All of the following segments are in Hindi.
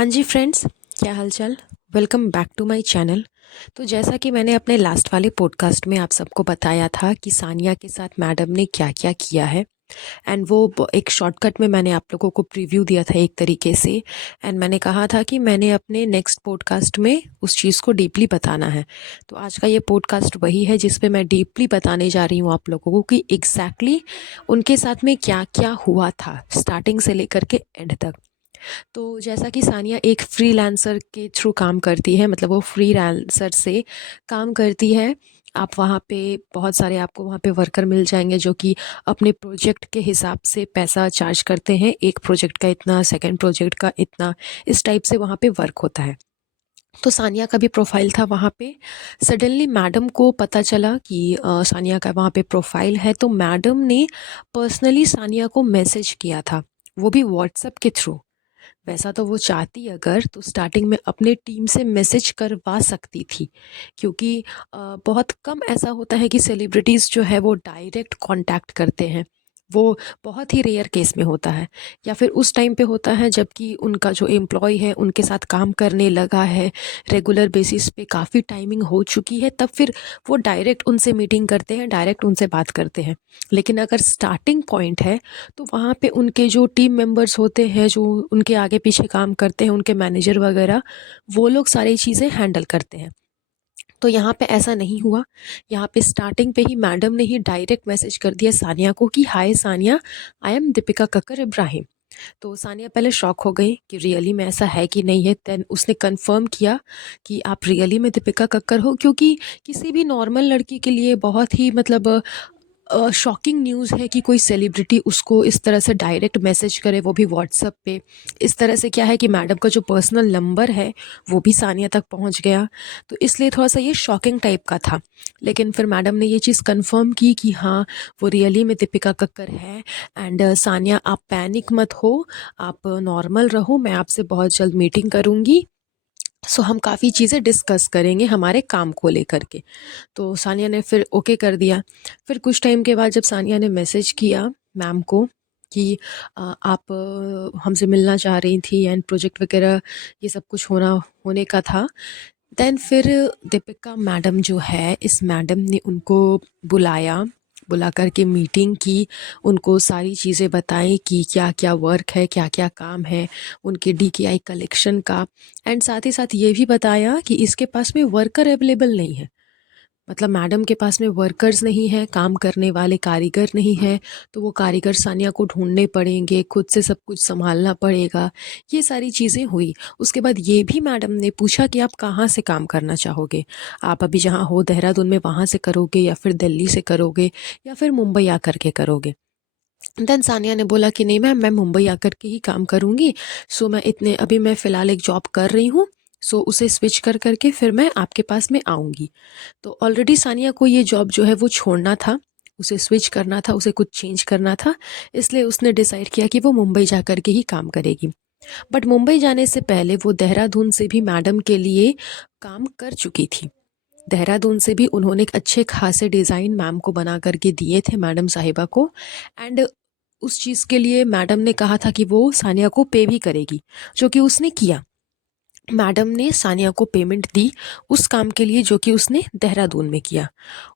हाँ जी फ्रेंड्स, क्या हालचाल। Welcome back to my channel. तो जैसा कि मैंने अपने लास्ट वाले पॉडकास्ट में आप सबको बताया था कि सानिया के साथ मैडम ने क्या क्या किया है, एंड वो एक शॉर्टकट में मैंने आप लोगों को प्रीव्यू दिया था एक तरीके से। एंड मैंने कहा था कि मैंने अपने नेक्स्ट पॉडकास्ट में उस चीज़ को डीपली बताना है। तो आज का ये पॉडकास्ट वही है जिस पे मैं डीपली बताने जा रही हूँ आप लोगों को कि एग्जैक्टली उनके साथ में क्या क्या हुआ था स्टार्टिंग से लेकर के एंड तक। तो जैसा कि सानिया एक फ्रीलांसर के थ्रू काम करती है, मतलब वो फ्रीलांसर से काम करती है। आप वहाँ पे बहुत सारे आपको वहाँ पे वर्कर मिल जाएंगे जो कि अपने प्रोजेक्ट के हिसाब से पैसा चार्ज करते हैं। एक प्रोजेक्ट का इतना, सेकंड प्रोजेक्ट का इतना, इस टाइप से वहाँ पे वर्क होता है। तो सानिया का भी प्रोफाइल था वहाँ पे। सडनली मैडम को पता चला कि सानिया का वहाँ पे प्रोफाइल है, तो मैडम ने पर्सनली सानिया को मैसेज किया था, वो भी व्हाट्सएप के थ्रू। वैसा तो वो चाहती अगर तो स्टार्टिंग में अपने टीम से मैसेज करवा सकती थी, क्योंकि बहुत कम ऐसा होता है कि सेलिब्रिटीज़ जो है वो डायरेक्ट कांटेक्ट करते हैं। वो बहुत ही रेयर केस में होता है, या फिर उस टाइम पे होता है जबकि उनका जो एम्प्लॉय है उनके साथ काम करने लगा है रेगुलर बेसिस पे, काफ़ी टाइमिंग हो चुकी है, तब फिर वो डायरेक्ट उनसे मीटिंग करते हैं, डायरेक्ट उनसे बात करते हैं। लेकिन अगर स्टार्टिंग पॉइंट है तो वहाँ पे उनके जो टीम मेंबर्स होते हैं, जो उनके आगे पीछे काम करते हैं, उनके मैनेजर वगैरह, वो लोग सारी चीज़ें हैंडल करते हैं। तो यहाँ पे ऐसा नहीं हुआ। यहाँ पे स्टार्टिंग पे ही मैडम ने ही डायरेक्ट मैसेज कर दिया सानिया को कि हाय सानिया, आई एम दीपिका कक्कर इब्राहिम। तो सानिया पहले शॉक हो गई कि रियली में ऐसा है कि नहीं है। देन उसने कंफर्म किया कि आप रियली में दीपिका कक्कर हो, क्योंकि किसी भी नॉर्मल लड़की के लिए बहुत ही मतलब शॉकिंग न्यूज़ है कि कोई सेलिब्रिटी उसको इस तरह से डायरेक्ट मैसेज करे, वो भी व्हाट्सएप पे। इस तरह से क्या है कि मैडम का जो पर्सनल नंबर है वो भी सानिया तक पहुंच गया। तो इसलिए थोड़ा सा ये शॉकिंग टाइप का था। लेकिन फिर मैडम ने ये चीज़ कंफर्म की कि हाँ, वो रियली में दीपिका कक्कर है। एंड सानिया, आप पैनिक मत हो, आप नॉर्मल रहो, मैं आपसे बहुत जल्द मीटिंग करूँगी। सो हम काफ़ी चीज़ें डिस्कस करेंगे हमारे काम को लेकर के। तो सानिया ने फिर ओके कर दिया। फिर कुछ टाइम के बाद जब सानिया ने मैसेज किया मैम को कि आप हमसे मिलना चाह रही थी एंड प्रोजेक्ट वगैरह ये सब कुछ होने का था। देन फिर दीपिका मैडम जो है, इस मैडम ने उनको बुलाया, बुला कर के मीटिंग की, उनको सारी चीज़ें बताई कि क्या क्या वर्क है, क्या क्या काम है उनके डीकेआई कलेक्शन का। एंड साथ ही साथ ये भी बताया कि इसके पास में वर्कर अवेलेबल नहीं है, मतलब मैडम के पास में वर्कर्स नहीं है, काम करने वाले कारीगर नहीं है। तो वो कारीगर सानिया को ढूंढने पड़ेंगे, खुद से सब कुछ संभालना पड़ेगा। ये सारी चीज़ें हुई। उसके बाद ये भी मैडम ने पूछा कि आप कहाँ से काम करना चाहोगे, आप अभी जहाँ हो देहरादून में वहाँ से करोगे, या फिर दिल्ली से करोगे, या फिर मुंबई आकर के करोगे। देन सानिया ने बोला कि नहीं मैम, मैं मुंबई आकर के ही काम करूँगी। सो मैं इतने अभी मैं फ़िलहाल एक जॉब कर रही हूँ, सो उसे स्विच कर करके फिर मैं आपके पास में आऊँगी। तो ऑलरेडी सानिया को ये जॉब जो है वो छोड़ना था, उसे स्विच करना था, उसे कुछ चेंज करना था। इसलिए उसने डिसाइड किया कि वो मुंबई जा कर के ही काम करेगी। बट मुंबई जाने से पहले वो देहरादून से भी मैडम के लिए काम कर चुकी थी। देहरादून से भी उन्होंने एक अच्छे खासे डिज़ाइन मैम को बना करके दिए थे, मैडम साहिबा को। एंड उस चीज़ के लिए मैडम ने कहा था कि वो सानिया को पे भी करेगी, जो कि उसने किया। मैडम ने सानिया को पेमेंट दी उस काम के लिए जो कि उसने देहरादून में किया।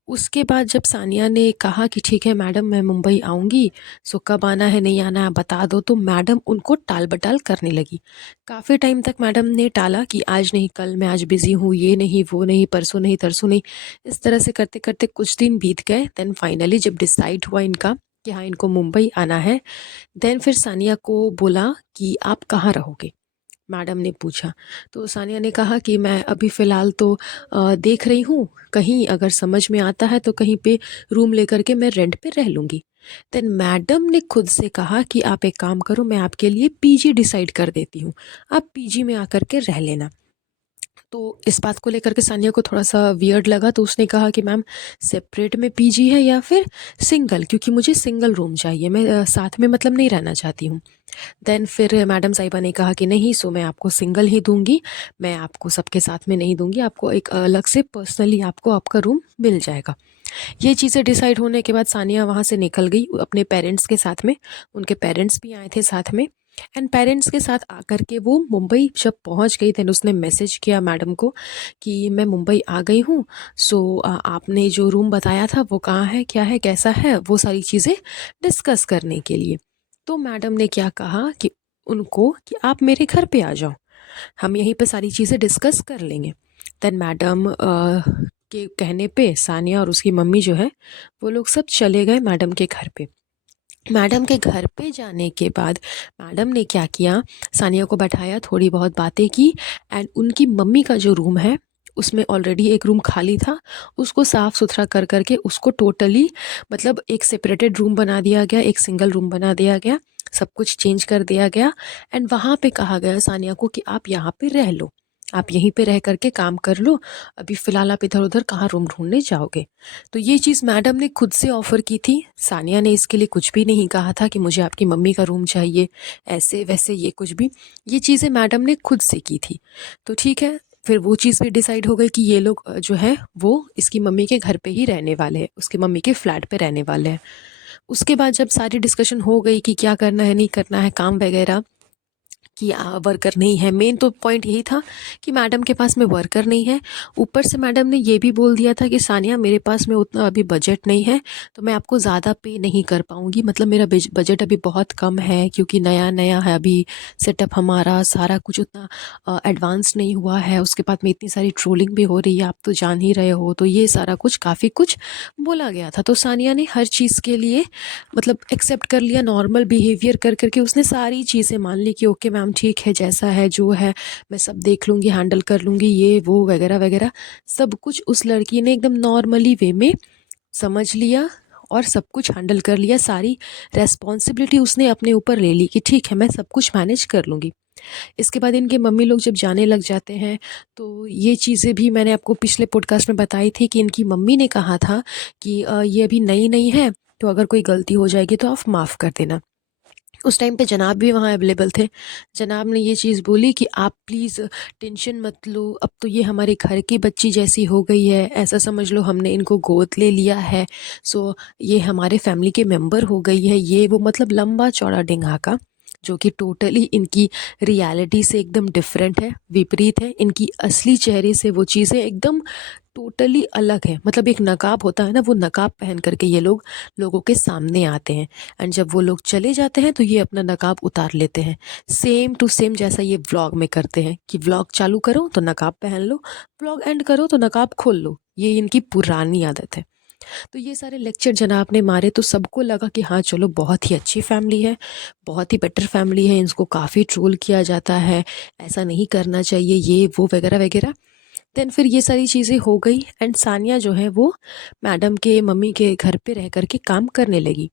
उसके बाद जब सानिया ने कहा कि ठीक है मैडम, मैं मुंबई आऊँगी, सो कब आना है नहीं आना है बता दो, तो मैडम उनको टाल बटाल करने लगी। काफ़ी टाइम तक मैडम ने टाला कि आज नहीं कल, मैं आज बिज़ी हूँ, ये नहीं वो नहीं, परसों नहीं तरसों नहीं। इस तरह से करते करते कुछ दिन बीत गए। देन फाइनली जब डिसाइड हुआ इनका कि हाँ इनको मुंबई आना है, देन फिर सानिया को बोला कि आप कहाँ रहोगे, मैडम ने पूछा। तो सानिया ने कहा कि मैं अभी फ़िलहाल तो देख रही हूँ, कहीं अगर समझ में आता है तो कहीं पे रूम लेकर के मैं रेंट पे रह लूँगी। देन मैडम ने खुद से कहा कि आप एक काम करो, मैं आपके लिए पीजी डिसाइड कर देती हूँ, आप पीजी में आकर के रह लेना। तो इस बात को लेकर के सानिया को थोड़ा-सा वियर्ड लगा, तो उसने कहा कि मैम, सेपरेट में पीजी है या फिर सिंगल? क्योंकि मुझे सिंगल रूम चाहिए, मैं साथ में मतलब नहीं रहना चाहती हूँ। देन फिर मैडम साहिबा ने कहा कि नहीं, सो मैं आपको सिंगल ही दूँगी, मैं आपको सबके साथ में नहीं दूँगी, आपको एक अलग से पर्सनली आपको आपका रूम मिल जाएगा। ये चीज़ें डिसाइड होने के बाद सानिया वहाँ से निकल गई अपने पेरेंट्स के साथ में, उनके पेरेंट्स भी आए थे साथ में। एंड पेरेंट्स के साथ आकर के वो मुंबई जब पहुंच गई, देन उसने मैसेज किया मैडम को कि मैं मुंबई आ गई हूँ। सो आपने जो रूम बताया था वो कहाँ है, क्या है, कैसा है, वो सारी चीज़ें डिस्कस करने के लिए। तो मैडम ने क्या कहा कि उनको कि आप मेरे घर पे आ जाओ, हम यहीं पे सारी चीज़ें डिस्कस कर लेंगे। देन मैडम के कहने पे सानिया और उसकी मम्मी जो है वो लोग सब चले गए मैडम के घर पे। मैडम के घर पे जाने के बाद मैडम ने क्या किया, सानिया को बैठाया, थोड़ी बहुत बातें की। एंड उनकी मम्मी का जो रूम है उसमें ऑलरेडी एक रूम खाली था, उसको साफ़ सुथरा कर करके उसको टोटली मतलब एक सेपरेटेड रूम बना दिया गया, एक सिंगल रूम बना दिया गया, सब कुछ चेंज कर दिया गया। एंड वहाँ पे कहा गया सानिया को कि आप यहाँ पे रह लो, आप यहीं पे रह करके काम कर लो, अभी फ़िलहाल आप इधर उधर कहाँ रूम ढूंढने जाओगे। तो ये चीज़ मैडम ने खुद से ऑफ़र की थी। सानिया ने इसके लिए कुछ भी नहीं कहा था कि मुझे आपकी मम्मी का रूम चाहिए, ऐसे वैसे ये कुछ भी। ये चीज़ें मैडम ने खुद से की थी। तो ठीक है, फिर वो चीज़ भी डिसाइड हो गई कि ये लोग जो है वो इसकी मम्मी के घर पे ही रहने वाले हैं, उसकी मम्मी के फ्लैट पे रहने वाले हैं। उसके बाद जब सारी डिस्कशन हो गई कि क्या करना है, नहीं करना है, काम वगैरह कि वर्कर नहीं है, मेन तो पॉइंट यही था कि मैडम के पास में वर्कर नहीं है। ऊपर से मैडम ने ये भी बोल दिया था कि सानिया मेरे पास में उतना अभी बजट नहीं है, तो मैं आपको ज़्यादा पे नहीं कर पाऊँगी, मतलब मेरा बजट अभी बहुत कम है, क्योंकि नया नया है अभी सेटअप हमारा, सारा कुछ उतना एडवांस नहीं हुआ है। उसके बाद में इतनी सारी ट्रोलिंग भी हो रही है, आप तो जान ही रहे हो, तो ये सारा कुछ काफ़ी कुछ बोला गया था। तो सानिया ने हर चीज़ के लिए मतलब एक्सेप्ट कर लिया, नॉर्मल बिहेवियर कर करके उसने सारी चीज़ें मान ली कि ओके मैम ठीक है, जैसा है जो है मैं सब देख लूँगी, हैंडल कर लूँगी, ये वो वगैरह वगैरह सब कुछ उस लड़की ने एकदम नॉर्मली वे में समझ लिया और सब कुछ हैंडल कर लिया। सारी रेस्पॉन्सिबिलिटी उसने अपने ऊपर ले ली कि ठीक है मैं सब कुछ मैनेज कर लूँगी। इसके बाद इनके मम्मी लोग जब जाने लग जाते हैं, तो ये चीज़ें भी मैंने आपको पिछले पॉडकास्ट में बताई थी कि इनकी मम्मी ने कहा था कि ये अभी नई नई है, तो अगर कोई गलती हो जाएगी तो आप माफ़ कर देना। उस टाइम पे जनाब भी वहाँ अवेलेबल थे। जनाब ने ये चीज़ बोली कि आप प्लीज़ टेंशन मत लो, अब तो ये हमारे घर की बच्ची जैसी हो गई है, ऐसा समझ लो हमने इनको गोद ले लिया है। सो ये हमारे फैमिली के मेंबर हो गई है, ये वो मतलब लंबा चौड़ा डिंगाका, जो कि टोटली इनकी रियलिटी से एकदम डिफरेंट है, विपरीत है। इनकी असली चेहरे से वो चीज़ें एकदम टोटली अलग है। मतलब एक नकाब होता है ना, वो नकाब पहन करके ये लोग लोगों के सामने आते हैं, एंड जब वो लोग चले जाते हैं तो ये अपना नकाब उतार लेते हैं, सेम टू सेम जैसा ये व्लॉग में करते हैं कि व्लॉग चालू करो तो नकाब पहन लो, व्लॉग एंड करो तो नकाब खोल लो। ये इनकी पुरानी आदत है। तो ये सारे लेक्चर जनाब ने मारे तो सबको लगा कि हाँ चलो बहुत ही अच्छी फैमिली है, बहुत ही बेटर फैमिली है, इसको काफ़ी ट्रोल किया जाता है, ऐसा नहीं करना चाहिए, ये वो वगैरह वगैरह। देन फिर ये सारी चीज़ें हो गई एंड सानिया जो है वो मैडम के मम्मी के घर पे रह कर के काम करने लगी।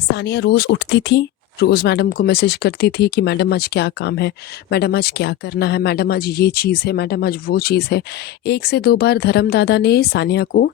सानिया रोज़ उठती थी, रोज़ मैडम को मैसेज करती थी कि मैडम आज क्या काम है, मैडम आज क्या करना है, मैडम आज ये चीज़ है, मैडम आज वो चीज़ है। एक से दो बार धर्मदादा ने सानिया को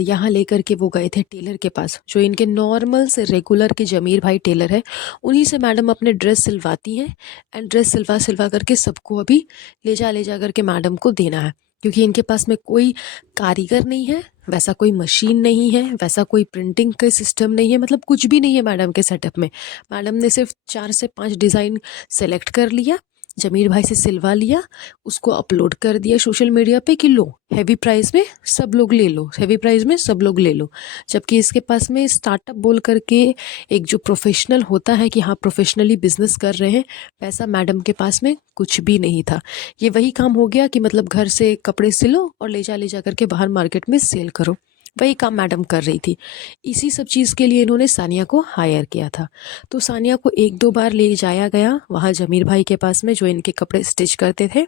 यहाँ लेकर के वो गए थे टेलर के पास, जो इनके नॉर्मल से रेगुलर के जमीर भाई टेलर है, उन्हीं से मैडम अपने ड्रेस सिलवाती हैं। एंड ड्रेस सिलवा सिलवा करके सबको अभी ले जा करके मैडम को देना है, क्योंकि इनके पास में कोई कारीगर नहीं है, वैसा कोई मशीन नहीं है, वैसा कोई प्रिंटिंग का सिस्टम नहीं है, मतलब कुछ भी नहीं है मैडम के सेटअप में। मैडम ने सिर्फ 4 से 5 डिज़ाइन सेलेक्ट कर लिया, जमीर भाई से सिलवा लिया, उसको अपलोड कर दिया सोशल मीडिया पे कि लो हैवी प्राइस में सब लोग ले लो, हैवी प्राइस में सब लोग ले लो। जबकि इसके पास में स्टार्टअप बोल करके एक जो प्रोफेशनल होता है कि हाँ प्रोफेशनली बिजनेस कर रहे हैं, वैसा मैडम के पास में कुछ भी नहीं था। ये वही काम हो गया कि मतलब घर से कपड़े सिलो और ले जा करके बाहर मार्केट में सेल करो, वही काम मैडम कर रही थी। इसी सब चीज़ के लिए इन्होंने सानिया को हायर किया था। तो सानिया को एक दो बार ले जाया गया वहाँ जमीर भाई के पास में, जो इनके कपड़े स्टिच करते थे।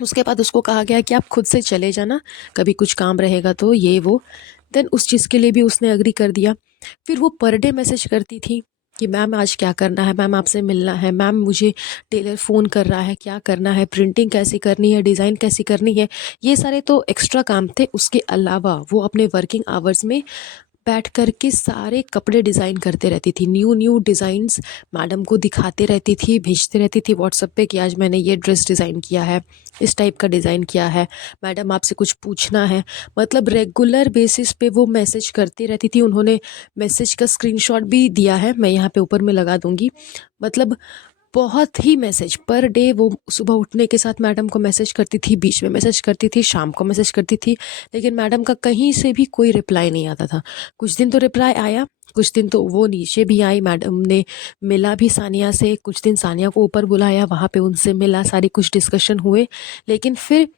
उसके बाद उसको कहा गया कि आप खुद से चले जाना, कभी कुछ काम रहेगा तो ये वो। देन उस चीज़ के लिए भी उसने एग्री कर दिया। फिर वो पर डे मैसेज करती थी कि मैम आज क्या करना है, मैम आपसे मिलना है, मैम मुझे टेलर फ़ोन कर रहा है, क्या करना है, प्रिंटिंग कैसी करनी है, डिज़ाइन कैसी करनी है। ये सारे तो एक्स्ट्रा काम थे। उसके अलावा वो अपने वर्किंग आवर्स में बैठ कर के सारे कपड़े डिज़ाइन करते रहती थी, न्यू न्यू डिज़ाइंस मैडम को दिखाते रहती थी, भेजते रहती थी व्हाट्सएप पे कि आज मैंने ये ड्रेस डिज़ाइन किया है, इस टाइप का डिज़ाइन किया है, मैडम आपसे कुछ पूछना है। मतलब रेगुलर बेसिस पे वो मैसेज करती रहती थी। उन्होंने मैसेज का स्क्रीनशॉट भी दिया है, मैं यहाँ पे ऊपर में लगा दूँगी। मतलब बहुत ही मैसेज पर डे वो सुबह उठने के साथ मैडम को मैसेज करती थी, बीच में मैसेज करती थी, शाम को मैसेज करती थी, लेकिन मैडम का कहीं से भी कोई रिप्लाई नहीं आता था। कुछ दिन तो रिप्लाई आया, कुछ दिन तो वो नीचे भी आई, मैडम ने मिला भी सानिया से, कुछ दिन सानिया को ऊपर बुलाया, वहाँ पे उनसे मिला, सारी कुछ डिस्कशन हुए, लेकिन फिर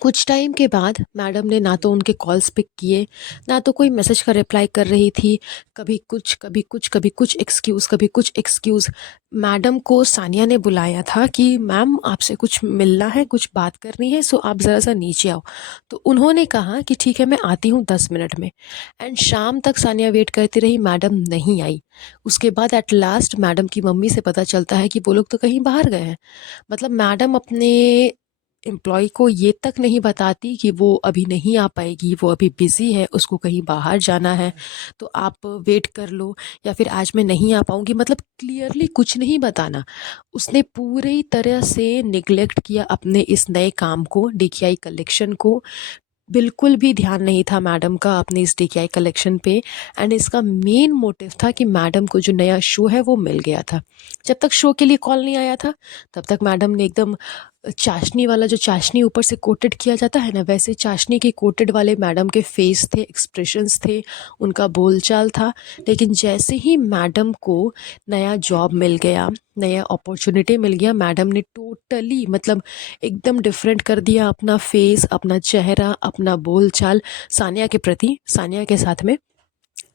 कुछ टाइम के बाद मैडम ने ना तो उनके कॉल्स पिक किए, ना तो कोई मैसेज का रिप्लाई कर रही थी। कभी कुछ, कभी कुछ, कभी कुछ एक्सक्यूज़, कभी कुछ एक्सक्यूज़। मैडम को सानिया ने बुलाया था कि मैम आपसे कुछ मिलना है, कुछ बात करनी है, सो आप ज़रा सा नीचे आओ। तो उन्होंने कहा कि ठीक है मैं आती हूँ 10 मिनट में। एंड शाम तक सानिया वेट करती रही, मैडम नहीं आई। उसके बाद एट लास्ट मैडम की मम्मी से पता चलता है कि वो लोग तो कहीं बाहर गए हैं। मतलब मैडम अपने एम्प्लॉय को ये तक नहीं बताती कि वो अभी नहीं आ पाएगी, वो अभी बिज़ी है, उसको कहीं बाहर जाना है, तो आप वेट कर लो, या फिर आज मैं नहीं आ पाऊँगी। मतलब क्लियरली कुछ नहीं बताना। उसने पूरी तरह से निग्लेक्ट किया अपने इस नए काम को, डीकेआई कलेक्शन को। बिल्कुल भी ध्यान नहीं था मैडम का अपने इस डीकेआई कलेक्शन पे। एंड इसका मेन मोटिव था कि मैडम को जो नया शो है वो मिल गया था। जब तक शो के लिए कॉल नहीं आया था, तब तक मैडम ने एकदम चाशनी वाला, जो चाशनी ऊपर से कोटेड किया जाता है ना, वैसे चाशनी के कोटेड वाले मैडम के फेस थे, एक्सप्रेशंस थे, उनका बोलचाल था। लेकिन जैसे ही मैडम को नया जॉब मिल गया, नया अपॉर्चुनिटी मिल गया, मैडम ने टोटली मतलब एकदम डिफरेंट कर दिया अपना फेस, अपना चेहरा, अपना बोलचाल सानिया के प्रति। सानिया के साथ में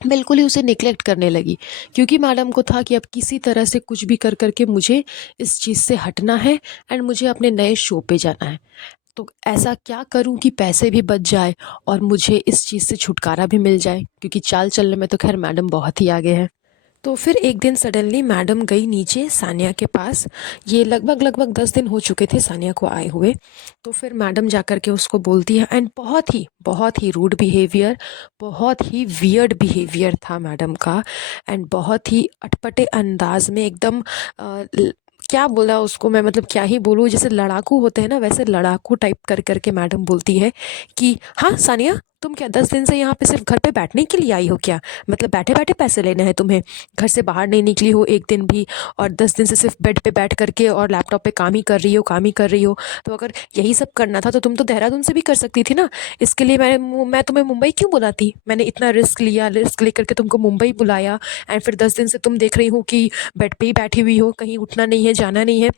बिल्कुल ही उसे निग्लेक्ट करने लगी, क्योंकि मैडम को था कि अब किसी तरह से कुछ भी कर करके मुझे इस चीज़ से हटना है एंड मुझे अपने नए शो पे जाना है। तो ऐसा क्या करूं कि पैसे भी बच जाए और मुझे इस चीज़ से छुटकारा भी मिल जाए, क्योंकि चाल चलने में तो खैर मैडम बहुत ही आगे है। तो फिर एक दिन सडनली मैडम गई नीचे सानिया के पास। ये लगभग लगभग 10 दिन हो चुके थे सानिया को आए हुए। तो फिर मैडम जा कर के उसको बोलती है, एंड बहुत ही रूड बिहेवियर, बहुत ही वियर्ड बिहेवियर था मैडम का। एंड बहुत ही अटपटे अंदाज में एकदम क्या बोला उसको मैं, मतलब क्या ही बोलूँ, जैसे लड़ाकू होते हैं ना, वैसे लड़ाकू टाइप कर करके मैडम बोलती है कि हाँ सानिया, तुम क्या 10 दिन से यहाँ पे सिर्फ घर पे बैठने के लिए आई हो क्या? मतलब बैठे बैठे पैसे लेने हैं तुम्हें? घर से बाहर नहीं निकली हो एक दिन भी, और 10 दिन से सिर्फ बेड पे बैठ करके और लैपटॉप पे काम ही कर रही हो, काम ही कर रही हो। तो अगर यही सब करना था तो तुम तो देहरादून से भी कर सकती थी ना। इसके लिए मैं तुम्हें मुंबई क्यों बुलाती? मैंने इतना रिस्क लिया, रिस्क लेकर के तुमको मुंबई बुलाया, एंड फिर 10 दिन से तुम देख रही हो कि बेड पे ही बैठी हुई हो, कहीं उठना नहीं है, जाना नहीं है।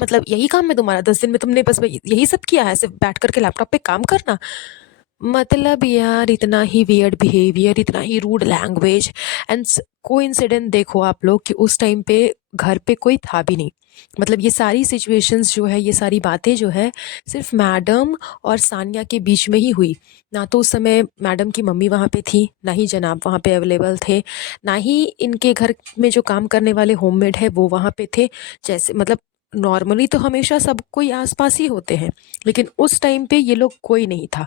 मतलब यही काम है तुम्हारा? 10 दिन में तुमने बस यही सब किया है, सिर्फ बैठ करके लैपटॉप पे काम करना? मतलब यार इतना ही वियर्ड बिहेवियर, इतना ही रूड लैंग्वेज। एंड कोइंसिडेंट देखो आप लोग कि उस टाइम पे घर पे कोई था भी नहीं। मतलब ये सारी सिचुएशंस जो है, ये सारी बातें जो है, सिर्फ मैडम और सानिया के बीच में ही हुई। ना तो उस समय मैडम की मम्मी वहाँ पे थी, ना ही जनाब वहाँ पे अवेलेबल थे, ना ही इनके घर में जो काम करने वाले होममेड है वो वहाँ पे थे। जैसे मतलब नॉर्मली तो हमेशा सब कोई आसपास ही होते हैं, लेकिन उस टाइम पे ये लोग कोई नहीं था।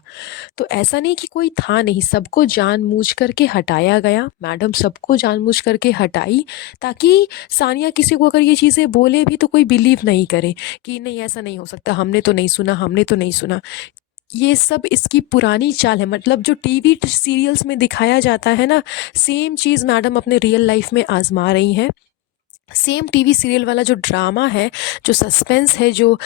तो ऐसा नहीं कि कोई था नहीं, सबको जानबूझ करके हटाया गया। मैडम सबको जानबूझ करके हटाई, ताकि सानिया किसी को अगर ये चीज़ें बोले भी तो कोई बिलीव नहीं करे कि नहीं ऐसा नहीं हो सकता, हमने तो नहीं सुना, हमने तो नहीं सुना। ये सब इसकी पुरानी चाल है। मतलब जो टीवी सीरियल्स में दिखाया जाता है ना, सेम चीज़ मैडम अपने रियल लाइफ में आजमा रही हैं। सेम टीवी सीरियल वाला जो ड्रामा है, जो सस्पेंस है, जो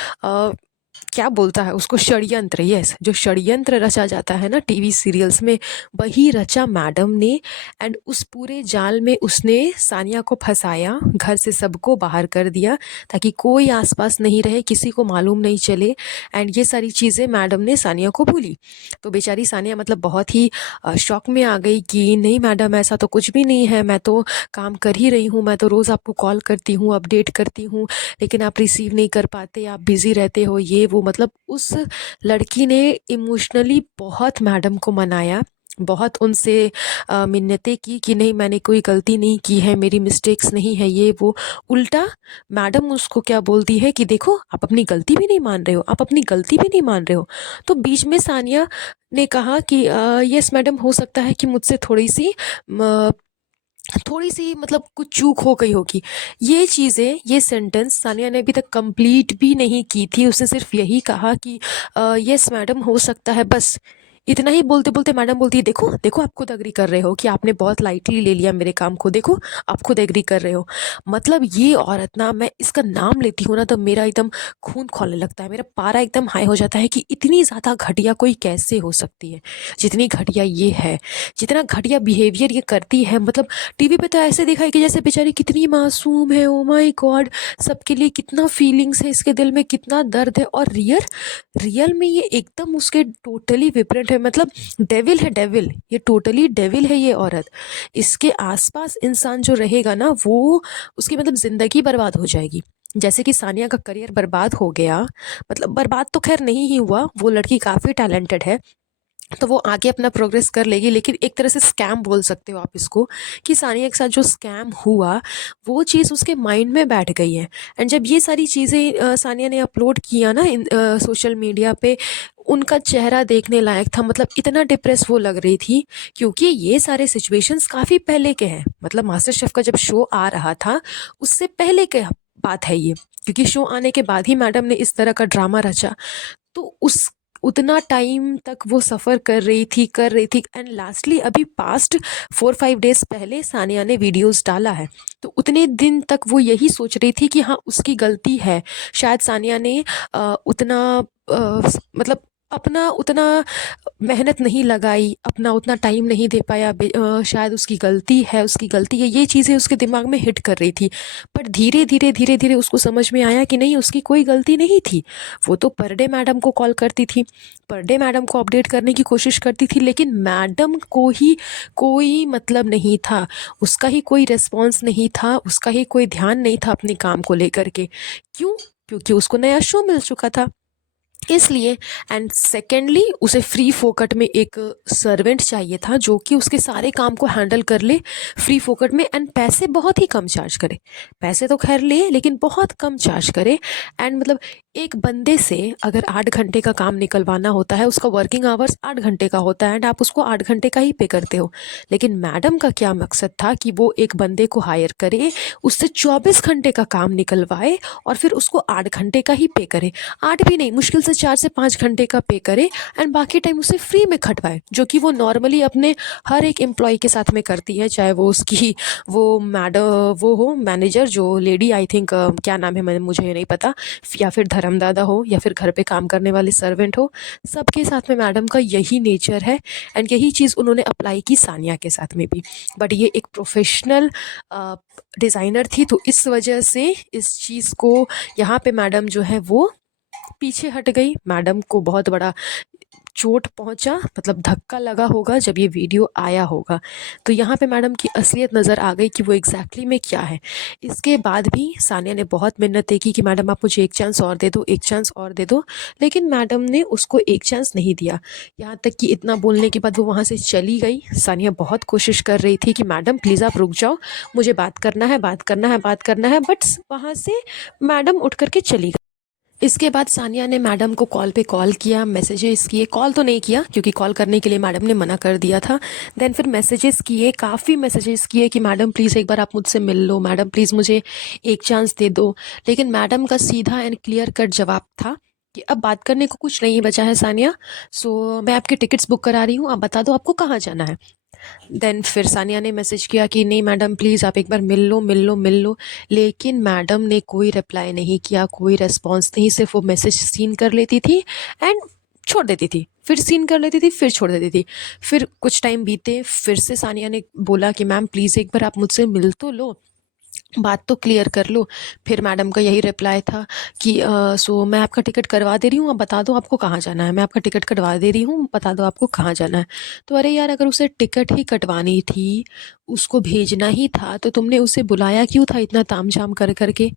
क्या बोलता है उसको, षड्यंत्र, यस, जो षड्यंत्र रचा जाता है ना टीवी सीरियल्स में, वही रचा मैडम ने। एंड उस पूरे जाल में उसने सानिया को फंसाया, घर से सबको बाहर कर दिया, ताकि कोई आसपास नहीं रहे, किसी को मालूम नहीं चले। एंड ये सारी चीज़ें मैडम ने सानिया को भूली। तो बेचारी सानिया मतलब बहुत ही शॉक में आ गई कि नहीं मैडम, ऐसा तो कुछ भी नहीं है, मैं तो काम कर ही रही हूँ, मैं तो रोज़ आपको कॉल करती हूँ, अपडेट करती हूँ, लेकिन आप रिसीव नहीं कर पाते, आप बिज़ी रहते हो, ये वो। मतलब उस लड़की ने इमोशनली बहुत मैडम को मनाया, बहुत उनसे मिन्नतें की कि नहीं मैंने कोई गलती नहीं की है, मेरी मिस्टेक्स नहीं है ये वो। उल्टा मैडम उसको क्या बोलती है कि देखो आप अपनी गलती भी नहीं मान रहे हो, आप अपनी गलती भी नहीं मान रहे हो। तो बीच में सानिया ने कहा कि यस मैडम, हो सकता है कि मुझसे थोड़ी सी मतलब कुछ चूक हो गई होगी। ये चीज़ें, ये सेंटेंस सानिया ने अभी तक कंप्लीट भी नहीं की थी। उसने सिर्फ यही कहा कि यस मैडम हो सकता है, बस इतना ही बोलते बोलते मैडम बोलती है देखो देखो आप खुद एग्री कर रहे हो कि आपने बहुत लाइटली ले लिया मेरे काम को, देखो आप खुद एग्री कर रहे हो। मतलब ये औरत ना, मैं इसका नाम लेती हूँ ना तो मेरा एकदम खून खौलने लगता है, मेरा पारा एकदम हाई हो जाता है कि इतनी ज़्यादा घटिया कोई कैसे हो सकती है जितनी घटिया ये है, जितना घटिया बिहेवियर ये करती है। मतलब टीवी पे तो ऐसे दिखाई कि जैसे बेचारी कितनी मासूम है, ओ माय गॉड, सबके लिए कितना फीलिंग्स है इसके दिल में, कितना दर्द है। और रियल रियल में ये एकदम उसके टोटली विपरीत है। मतलब डेविल है, डेविल, ये टोटली डेविल है ये औरत। इसके आसपास इंसान जो रहेगा ना, वो उसकी मतलब ज़िंदगी बर्बाद हो जाएगी। जैसे कि सानिया का करियर बर्बाद हो गया, मतलब बर्बाद तो खैर नहीं ही हुआ, वो लड़की काफ़ी टैलेंटेड है, तो वो आगे अपना प्रोग्रेस कर लेगी। लेकिन एक तरह से स्कैम बोल सकते हो आप इसको, कि सानिया के साथ जो स्कैम हुआ वो चीज़ उसके माइंड में बैठ गई है। एंड जब ये सारी चीज़ें सानिया ने अपलोड किया ना इन सोशल मीडिया पे, उनका चेहरा देखने लायक था। मतलब इतना डिप्रेस वो लग रही थी, क्योंकि ये सारे सिचुएशंस काफ़ी पहले के हैं। मतलब मास्टर शेफ का जब शो आ रहा था उससे पहले के बात है ये, क्योंकि शो आने के बाद ही मैडम ने इस तरह का ड्रामा रचा। तो उस उतना टाइम तक वो सफ़र कर रही थी एंड लास्टली अभी पास्ट 4-5 डेज़ पहले सानिया ने वीडियोस डाला है। तो उतने दिन तक वो यही सोच रही थी कि हाँ उसकी गलती है, शायद सानिया ने उतना मतलब अपना उतना मेहनत नहीं लगाई, अपना उतना टाइम नहीं दे पाया, शायद उसकी गलती है, उसकी गलती है। ये चीज़ें उसके दिमाग में हिट कर रही थी। पर धीरे धीरे उसको समझ में आया कि नहीं, उसकी कोई गलती नहीं थी। वो तो पर डे मैडम को कॉल करती थी, पर डे मैडम को अपडेट करने की कोशिश करती थी, लेकिन मैडम को ही कोई मतलब नहीं था, उसका ही कोई रिस्पॉन्स नहीं था, उसका ही कोई ध्यान नहीं था अपने काम को लेकर के। क्यों? क्योंकि उसको नया शो मिल चुका था, इसलिए। एंड सेकेंडली उसे फ्री फोकट में एक सर्वेंट चाहिए था जो कि उसके सारे काम को हैंडल कर ले फ्री फोकट में, एंड पैसे बहुत ही कम चार्ज करे। पैसे तो खैर ले लेकिन बहुत कम चार्ज करे। एंड मतलब एक बंदे से अगर 8 घंटे का काम निकलवाना होता है, उसका वर्किंग आवर्स 8 घंटे का होता है एंड आप उसको 8 घंटे का ही पे करते हो। लेकिन मैडम का क्या मकसद था कि वो एक बंदे को हायर करे, उससे 24 घंटे का काम निकलवाए और फिर उसको 8 घंटे का ही पे करे। 8 भी नहीं, मुश्किल से 4 से 5 घंटे का पे करे एंड बाकी टाइम उसे फ्री में खटवाए, जो कि वो नॉर्मली अपने हर एक एम्प्लॉय के साथ में करती है। चाहे वो उसकी वो मैडम वो हो मैनेजर, जो लेडी आई थिंक क्या नाम है मुझे नहीं पता, या फिर धर्मदादा हो, या फिर घर पे काम करने वाले सर्वेंट हो, सबके साथ में मैडम का यही नेचर है। एंड यही चीज़ उन्होंने अप्लाई की सानिया के साथ में भी। बट ये एक प्रोफेशनल डिज़ाइनर थी, तो इस वजह से इस चीज़ को यहाँ पे मैडम जो है वो पीछे हट गई। मैडम को बहुत बड़ा चोट पहुंचा, मतलब धक्का लगा होगा जब ये वीडियो आया होगा। तो यहाँ पे मैडम की असलियत नज़र आ गई कि वो एग्जैक्टली में क्या है। इसके बाद भी सानिया ने बहुत मिन्नतें की कि मैडम आप मुझे एक चांस और दे दो, एक चांस और दे दो, लेकिन मैडम ने उसको एक चांस नहीं दिया। यहाँ तक कि इतना बोलने के बाद वो वहाँ से चली गई। सानिया बहुत कोशिश कर रही थी कि मैडम प्लीज़ आप रुक जाओ, मुझे बात करना है, बात करना है, बात करना है, बट वहाँ से मैडम उठ करके चली गई। इसके बाद सानिया ने मैडम को कॉल पे कॉल किया, मैसेजेस किए, कॉल तो नहीं किया क्योंकि कॉल करने के लिए मैडम ने मना कर दिया था। देन फिर मैसेजेस किए, काफ़ी मैसेजेस किए कि मैडम प्लीज़ एक बार आप मुझसे मिल लो, मैडम प्लीज़ मुझे एक चांस दे दो। लेकिन मैडम का सीधा एंड क्लियर कट जवाब था कि अब बात करने को कुछ नहीं बचा है सानिया, सो मैं आपकी टिकट्स बुक करा रही हूँ, आप बता दो आपको कहाँ जाना है। देन फिर सानिया ने मैसेज किया कि नहीं मैडम प्लीज़ आप एक बार मिल लो, मिल लो, मिल लो। लेकिन मैडम ने कोई रिप्लाई नहीं किया, कोई रिस्पॉन्स नहीं, सिर्फ वो मैसेज सीन कर लेती थी एंड छोड़ देती थी, फिर सीन कर लेती थी, फिर छोड़ देती थी। फिर कुछ टाइम बीते, फिर से सानिया ने बोला कि मैम प्लीज़ एक बार आप मुझसे मिल तो लो, बात तो क्लियर कर लो। फिर मैडम का यही रिप्लाई था कि सो मैं आपका टिकट करवा दे रही हूँ, आप बता दो आपको कहाँ जाना है, मैं आपका टिकट कटवा दे रही हूँ, बता दो आपको कहाँ जाना है। तो अरे यार, अगर उसे टिकट ही कटवानी थी, उसको भेजना ही था, तो तुमने उसे बुलाया क्यों था इतना तामझाम कर करके?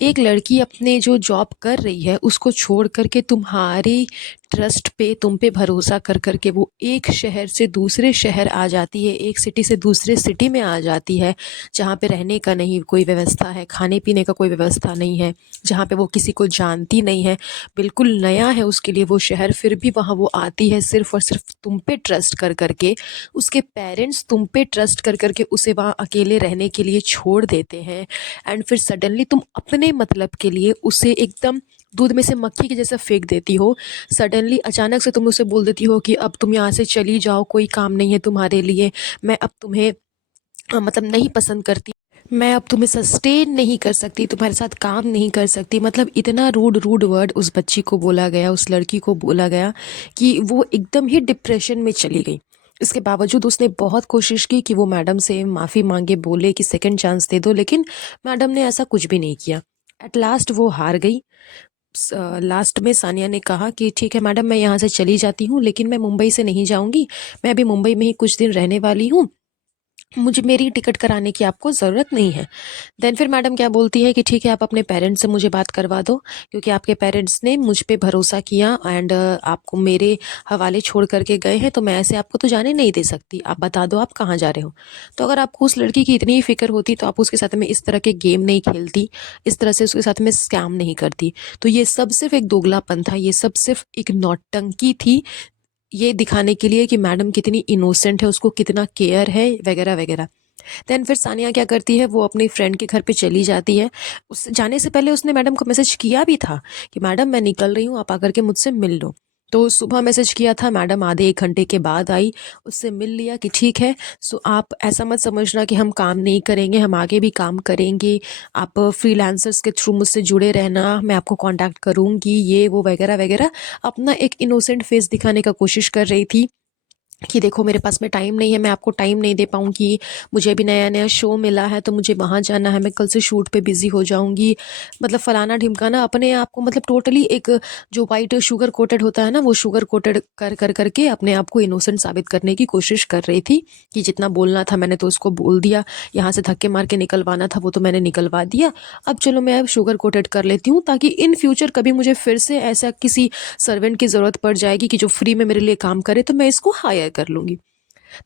एक लड़की अपने जो जॉब कर रही है उसको छोड़ करके तुम्हारी ट्रस्ट पे, तुम पे भरोसा कर कर के वो एक शहर से दूसरे शहर आ जाती है, एक सिटी से दूसरे सिटी में आ जाती है, जहाँ पे रहने का नहीं कोई व्यवस्था है, खाने पीने का कोई व्यवस्था नहीं है, जहाँ पे वो किसी को जानती नहीं है, बिल्कुल नया है उसके लिए वो शहर, फिर भी वहाँ वो आती है सिर्फ और सिर्फ तुम पे ट्रस्ट कर कर के। उसके पेरेंट्स तुम पे ट्रस्ट कर कर के उसे वहाँ अकेले रहने के लिए छोड़ देते हैं, एंड फिर सडनली तुम अपने मतलब के लिए उसे एकदम दूध में से मक्खी के जैसा फेंक देती हो। सडनली अचानक से तुम उसे बोल देती हो कि अब तुम यहाँ से चली जाओ, कोई काम नहीं है तुम्हारे लिए, मैं अब तुम्हें मतलब नहीं पसंद करती, मैं अब तुम्हें सस्टेन नहीं कर सकती, तुम्हारे साथ काम नहीं कर सकती। मतलब इतना रूड रूड वर्ड उस बच्ची को बोला गया, उस लड़की को बोला गया कि वो एकदम ही डिप्रेशन में चली गई। इसके बावजूद उसने बहुत कोशिश की कि वो मैडम से माफ़ी मांगे, बोले कि सेकंड चांस दे दो, लेकिन मैडम ने ऐसा कुछ भी नहीं किया। एट लास्ट वो हार गई। लास्ट में सानिया ने कहा कि ठीक है मैडम, मैं यहाँ से चली जाती हूँ, लेकिन मैं मुंबई से नहीं जाऊँगी, मैं अभी मुंबई में ही कुछ दिन रहने वाली हूँ, मुझे मेरी टिकट कराने की आपको ज़रूरत नहीं है। देन फिर मैडम क्या बोलती है कि ठीक है, आप अपने पेरेंट्स से मुझे बात करवा दो, क्योंकि आपके पेरेंट्स ने मुझ पे भरोसा किया एंड आपको मेरे हवाले छोड़ करके गए हैं, तो मैं ऐसे आपको तो जाने नहीं दे सकती, आप बता दो आप कहाँ जा रहे हो। तो अगर आपको उस लड़की की इतनी ही फिक्र होती तो आप उसके साथ में इस तरह के गेम नहीं खेलती, इस तरह से उसके साथ में स्कैम नहीं करती। तो ये सब सिर्फ एक दोगलापन था, ये सब सिर्फ एक नौटंकी थी, ये दिखाने के लिए कि मैडम कितनी इनोसेंट है, उसको कितना केयर है, वगैरह वगैरह। देन फिर सानिया क्या करती है, वो अपनी फ्रेंड के घर पे चली जाती है। उस जाने से पहले उसने मैडम को मैसेज किया भी था कि मैडम मैं निकल रही हूँ, आप आकर के मुझसे मिल लो। तो सुबह मैसेज किया था, मैडम आधे 1 घंटे के बाद आई, उससे मिल लिया कि ठीक है, सो आप ऐसा मत समझना कि हम काम नहीं करेंगे, हम आगे भी काम करेंगे, आप फ्रीलांसर्स के थ्रू मुझसे जुड़े रहना, मैं आपको कांटेक्ट करूँगी, ये वो वगैरह वगैरह। अपना एक इनोसेंट फेस दिखाने का कोशिश कर रही थी कि देखो मेरे पास में टाइम नहीं है, मैं आपको टाइम नहीं दे पाऊँगी, मुझे अभी नया-नया शो मिला है तो मुझे वहाँ जाना है, मैं कल से शूट पे बिज़ी हो जाऊँगी। मतलब फलाना-ढिमकाना, अपने आप को मतलब टोटली एक जो व्हाइट शुगर कोटेड होता है ना, वो शुगर कोटेड कर के अपने आप को इनोसेंट साबित करने की कोशिश कर रही थी कि जितना बोलना था मैंने तो उसको बोल दिया, यहाँ से धक्के मार के निकलवाना था वो तो मैंने निकलवा दिया। अब चलो मैं अब शुगर कोटेड कर लेती हूँ, ताकि इन फ्यूचर कभी मुझे फिर से ऐसा किसी सर्वेंट की ज़रूरत पड़ जाएगी कि जो फ्री में मेरे लिए काम करे, तो मैं इसको हायर कर लूँगी।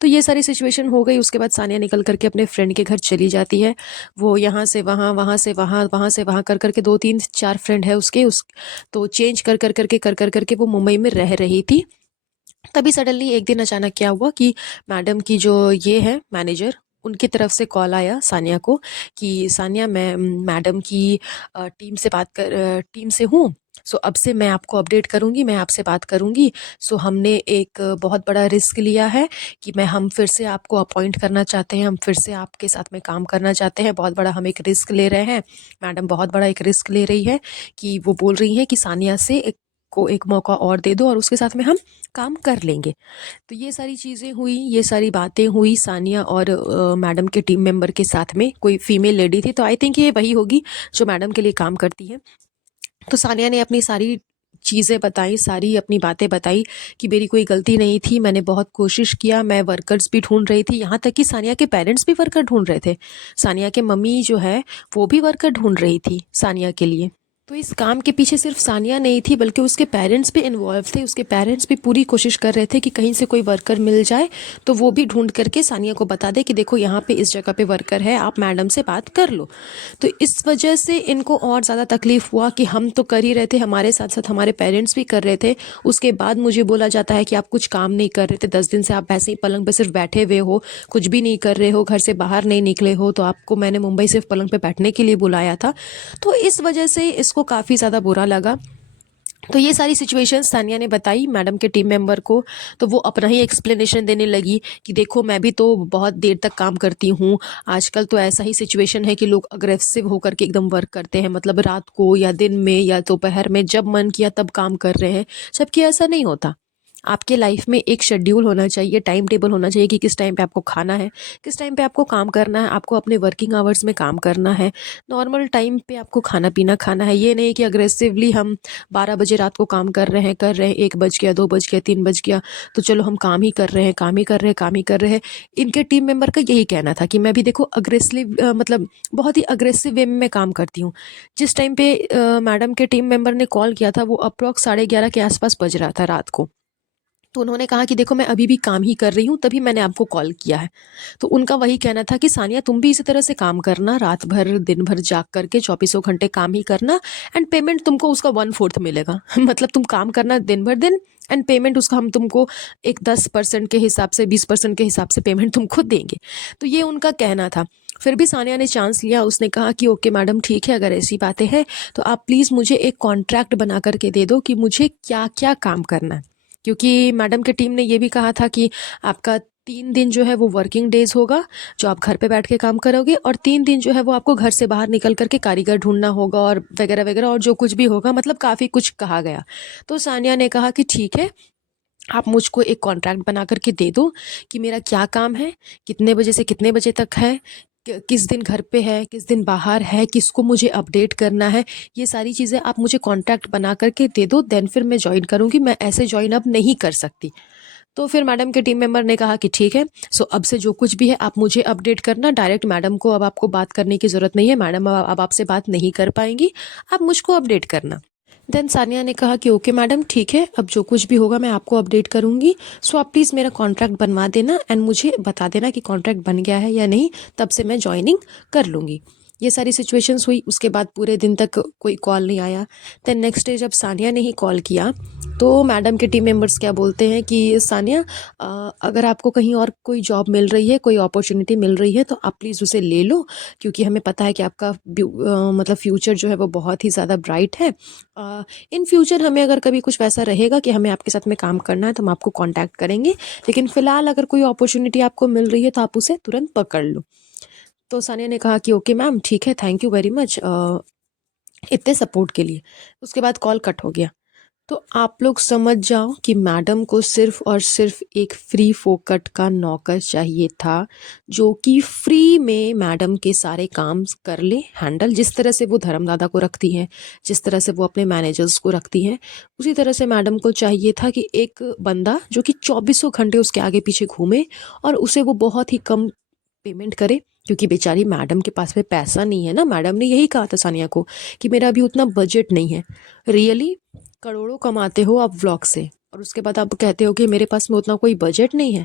तो ये सारी सिचुएशन हो गई। उसके बाद सानिया निकल कर के अपने फ्रेंड के घर चली जाती है। वो यहाँ से वहाँ, वहाँ से वहाँ, वहाँ से वहाँ कर के 2, 3, 4 फ्रेंड है उसके, उस तो चेंज कर के वो मुंबई में रह रही थी। तभी सडनली एक दिन अचानक क्या हुआ कि मैडम की जो ये है मैनेजर, उनकी तरफ से कॉल आया सानिया को कि सानिया, मैं मैडम की टीम से हूँ, सो अब से मैं आपको अपडेट करूँगी, मैं आपसे बात करूँगी। सो हमने एक बहुत बड़ा रिस्क लिया है कि हम फिर से आपको अपॉइंट करना चाहते हैं, हम फिर से आपके साथ में काम करना चाहते हैं, बहुत बड़ा हम एक रिस्क ले रहे हैं। मैडम बहुत बड़ा एक रिस्क ले रही है कि वो बोल रही हैं कि सानिया से एक मौका और दे दो और उसके साथ में हम काम कर लेंगे। तो ये सारी चीज़ें हुई, ये सारी बातें हुई सानिया और मैडम के टीम मेंबर के साथ में। कोई फीमेल लेडी थी, तो आई थिंक ये वही होगी जो मैडम के लिए काम करती है। तो सानिया ने अपनी सारी चीज़ें बताई, सारी अपनी बातें बताई कि मेरी कोई गलती नहीं थी, मैंने बहुत कोशिश किया, मैं वर्कर्स भी ढूंढ रही थी, यहाँ तक कि सानिया के पेरेंट्स भी वर्कर ढूंढ रहे थे। सानिया के मम्मी जो है वो भी वर्कर ढूंढ रही थी सानिया के लिए। तो इस काम के पीछे सिर्फ सानिया नहीं थी, बल्कि उसके पेरेंट्स भी इन्वॉल्व थे। उसके पेरेंट्स भी पूरी कोशिश कर रहे थे कि कहीं से कोई वर्कर मिल जाए तो वो भी ढूंढ करके सानिया को बता दे कि देखो यहाँ पे इस जगह पे वर्कर है, आप मैडम से बात कर लो। तो इस वजह से इनको और ज़्यादा तकलीफ हुआ कि हम तो कर ही रहे थे, हमारे साथ साथ हमारे पेरेंट्स भी कर रहे थे, उसके बाद मुझे बोला जाता है कि आप कुछ काम नहीं कर रहे थे, 10 दिन से आप ऐसे ही पलंग पे सिर्फ बैठे हुए हो, कुछ भी नहीं कर रहे हो, घर से बाहर नहीं निकले हो, तो आपको मैंने मुंबई सिर्फ पलंग पे बैठने के लिए बुलाया था। तो इस वजह से इसको काफ़ी ज़्यादा बुरा लगा। तो ये सारी सिचुएशन सानिया ने बताई मैडम के टीम मेंबर को। तो वो अपना ही एक्सप्लेनेशन देने लगी कि देखो मैं भी तो बहुत देर तक काम करती हूँ, आजकल तो ऐसा ही सिचुएशन है कि लोग अग्रेसिव होकर के एकदम वर्क करते हैं, मतलब रात को या दिन में या दोपहर में जब मन किया तब काम कर रहे हैं, जबकि ऐसा नहीं होता। आपके लाइफ में एक शेड्यूल होना चाहिए, टाइम टेबल होना चाहिए कि किस टाइम पे आपको खाना है, किस टाइम पे आपको काम करना है, आपको अपने वर्किंग आवर्स में काम करना है, नॉर्मल टाइम पे आपको खाना पीना खाना है। ये नहीं कि अग्रेसिवली हम 12 बजे रात को काम कर रहे हैं 1 बज गया, 2 बज गया, 3 बज गया, तो चलो हम काम ही कर रहे हैं, काम ही कर रहे हैं, काम ही कर रहे हैं। इनके टीम मेंबर का यही कहना था कि मैं भी देखो अग्रेसिव मतलब बहुत ही अग्रेसिव वे में मैं काम करती हूँ। जिस टाइम पे मैडम के टीम मेंबर ने कॉल किया था वो अप्रॉक्स 11:30 के आसपास बज रहा था रात को। तो उन्होंने कहा कि देखो मैं अभी भी काम ही कर रही हूँ, तभी मैंने आपको कॉल किया है। तो उनका वही कहना था कि सानिया तुम भी इसी तरह से काम करना, रात भर दिन भर जाग करके चौबीसों घंटे काम ही करना, एंड पेमेंट तुमको उसका 1/4 मिलेगा। मतलब तुम काम करना दिन भर दिन, एंड पेमेंट उसका हम तुमको एक 10% के हिसाब से, 20% के हिसाब से पेमेंट तुमको देंगे। तो ये उनका कहना था। फिर भी सानिया ने चांस लिया, उसने कहा कि ओके मैडम ठीक है, अगर ऐसी बातें हैं तो आप प्लीज़ मुझे एक कॉन्ट्रैक्ट बना करके दे दो कि मुझे क्या क्या काम करना है। क्योंकि मैडम की टीम ने ये भी कहा था कि आपका 3 दिन जो है वो वर्किंग डेज होगा, जो आप घर पे बैठ के काम करोगे, और 3 दिन जो है वो आपको घर से बाहर निकल करके कारीगर ढूंढना होगा और वगैरह वगैरह, और जो कुछ भी होगा, मतलब काफ़ी कुछ कहा गया। तो सानिया ने कहा कि ठीक है, आप मुझको एक कॉन्ट्रैक्ट बना करके दे दो कि मेरा क्या काम है, कितने बजे से कितने बजे तक है, किस दिन घर पे है, किस दिन बाहर है, किसको मुझे अपडेट करना है, ये सारी चीज़ें आप मुझे कॉन्ट्रैक्ट बना करके दे दो, देन फिर मैं ज्वाइन करूँगी, मैं ऐसे ज्वाइन अब नहीं कर सकती। तो फिर मैडम के टीम मेंबर ने कहा कि ठीक है, सो अब से जो कुछ भी है आप मुझे अपडेट करना, डायरेक्ट मैडम को अब आपको बात करने की ज़रूरत नहीं है, मैडम अब आपसे बात नहीं कर पाएंगी, आप मुझको अपडेट करना। देन सानिया ने कहा कि ओके मैडम ठीक है, अब जो कुछ भी होगा मैं आपको अपडेट करूंगी, सो आप प्लीज़ मेरा कॉन्ट्रैक्ट बनवा देना एंड मुझे बता देना कि कॉन्ट्रैक्ट बन गया है या नहीं, तब से मैं ज्वाइनिंग कर लूँगी। ये सारी सिचुएशंस हुई, उसके बाद पूरे दिन तक कोई कॉल नहीं आया। देन नेक्स्ट डे जब सानिया ने ही कॉल किया तो मैडम के टीम मेंबर्स क्या बोलते हैं कि सानिया अगर आपको कहीं और कोई जॉब मिल रही है, कोई अपॉर्चुनिटी मिल रही है, तो आप प्लीज़ उसे ले लो, क्योंकि हमें पता है कि आपका मतलब फ्यूचर जो है वो बहुत ही ज़्यादा ब्राइट है। इन फ्यूचर हमें अगर कभी कुछ वैसा रहेगा कि हमें आपके साथ में काम करना है तो हम आपको कांटेक्ट करेंगे, लेकिन फ़िलहाल अगर कोई अपॉर्चुनिटी आपको मिल रही है तो आप उसे तुरंत पकड़ लो। तो सानिया ने कहा कि ओके मैम ठीक है, थैंक यू वेरी मच इतने सपोर्ट के लिए। उसके बाद कॉल कट हो गया। तो आप लोग समझ जाओ कि मैडम को सिर्फ और सिर्फ एक फ्री फोकट का नौकर चाहिए था, जो कि फ्री में मैडम के सारे काम कर ले हैंडल। जिस तरह से वो धर्मदादा को रखती हैं, जिस तरह से वो अपने मैनेजर्स को रखती हैं, उसी तरह से मैडम को चाहिए था कि एक बंदा जो कि चौबीसों घंटे उसके आगे पीछे घूमे और उसे वो बहुत ही कम पेमेंट करे, क्योंकि बेचारी मैडम के पास में पैसा नहीं है ना। मैडम ने यही कहा था सानिया को कि मेरा अभी उतना बजट नहीं है। रियली करोड़ों कमाते हो आप व्लॉग से, और उसके बाद आप कहते हो कि मेरे पास में उतना कोई बजट नहीं है।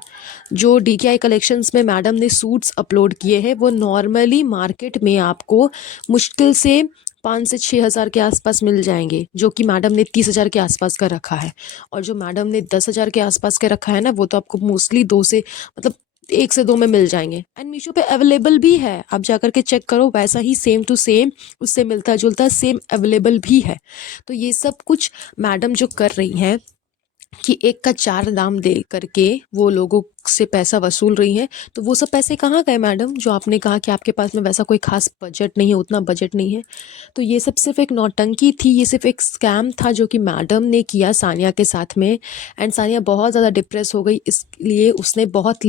जो DKI कलेक्शंस में मैडम ने सूट्स अपलोड किए हैं वो नॉर्मली मार्केट में आपको मुश्किल से 5 से 6 हज़ार के आसपास मिल जाएंगे, जो कि मैडम ने 30 हज़ार के आसपास का रखा है। और जो मैडम ने 10 हज़ार के आसपास का रखा है ना, वो तो आपको मोस्टली 2 से मतलब 1 से 2 में मिल जाएंगे। एंड मीशो पे अवेलेबल भी है, आप जाकर के चेक करो, वैसा ही सेम टू सेम, उससे मिलता जुलता सेम अवेलेबल भी है। तो ये सब कुछ मैडम जो कर रही हैं कि एक का 4 दाम दे करके वो लोगों से पैसा वसूल रही हैं, तो वो सब पैसे कहाँ गए मैडम, जो आपने कहा कि आपके पास में वैसा कोई खास बजट नहीं है, उतना बजट नहीं है। तो ये सब सिर्फ एक नौटंकी थी, ये सिर्फ एक स्कैम था जो कि मैडम ने किया सानिया के साथ में। एंड सानिया बहुत ज़्यादा डिप्रेस हो गई, इसलिए उसने बहुत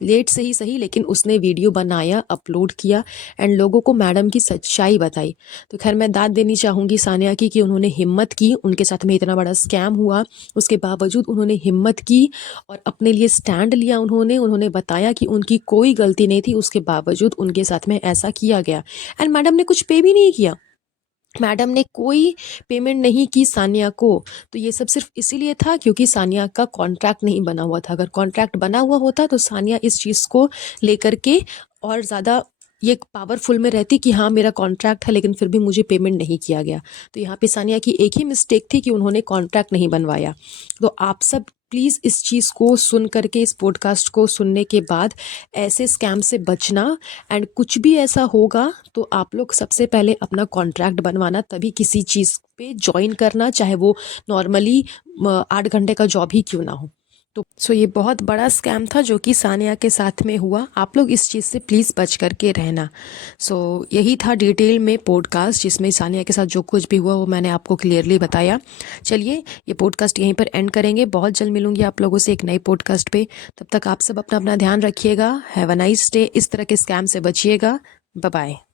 लेट से ही सही, लेकिन उसने वीडियो बनाया, अपलोड किया एंड लोगों को मैडम की सच्चाई बताई। तो खैर मैं दाद देनी चाहूँगी सानिया की कि उन्होंने हिम्मत की, उनके साथ में इतना बड़ा स्कैम हुआ, उसके बावजूद उन्होंने हिम्मत की और अपने लिए स्टैंड लिया। उन्होंने बताया कि उनकी कोई गलती नहीं थी, उसके बावजूद उनके साथ में ऐसा किया गया। एंड मैडम ने कुछ पे भी नहीं किया, मैडम ने कोई पेमेंट नहीं की सानिया को। तो ये सब सिर्फ इसीलिए था क्योंकि सानिया का कॉन्ट्रैक्ट नहीं बना हुआ था। अगर कॉन्ट्रैक्ट बना हुआ होता तो सानिया इस चीज़ को लेकर के और ज़्यादा ये पावरफुल में रहती कि हाँ मेरा कॉन्ट्रैक्ट है लेकिन फिर भी मुझे पेमेंट नहीं किया गया। तो यहाँ पे सानिया की एक ही मिस्टेक थी कि उन्होंने कॉन्ट्रैक्ट नहीं बनवाया। तो आप सब प्लीज़ इस चीज़ को सुन करके, इस पॉडकास्ट को सुनने के बाद ऐसे स्कैम से बचना। एंड कुछ भी ऐसा होगा तो आप लोग सबसे पहले अपना कॉन्ट्रैक्ट बनवाना, तभी किसी चीज़ पे ज्वाइन करना, चाहे वो नॉर्मली 8 घंटे का जॉब ही क्यों ना हो। तो ये बहुत बड़ा स्कैम था जो कि सानिया के साथ में हुआ। आप लोग इस चीज़ से प्लीज़ बच करके रहना। यही था डिटेल में पॉडकास्ट, जिसमें सानिया के साथ जो कुछ भी हुआ वो मैंने आपको क्लियरली बताया। चलिए ये पॉडकास्ट यहीं पर एंड करेंगे। बहुत जल्द मिलूंगी आप लोगों से एक नई पॉडकास्ट पे। तब तक आप सब अपना अपना ध्यान रखिएगा। Have a nice day. इस तरह के स्कैम से बचिएगा। Bye bye.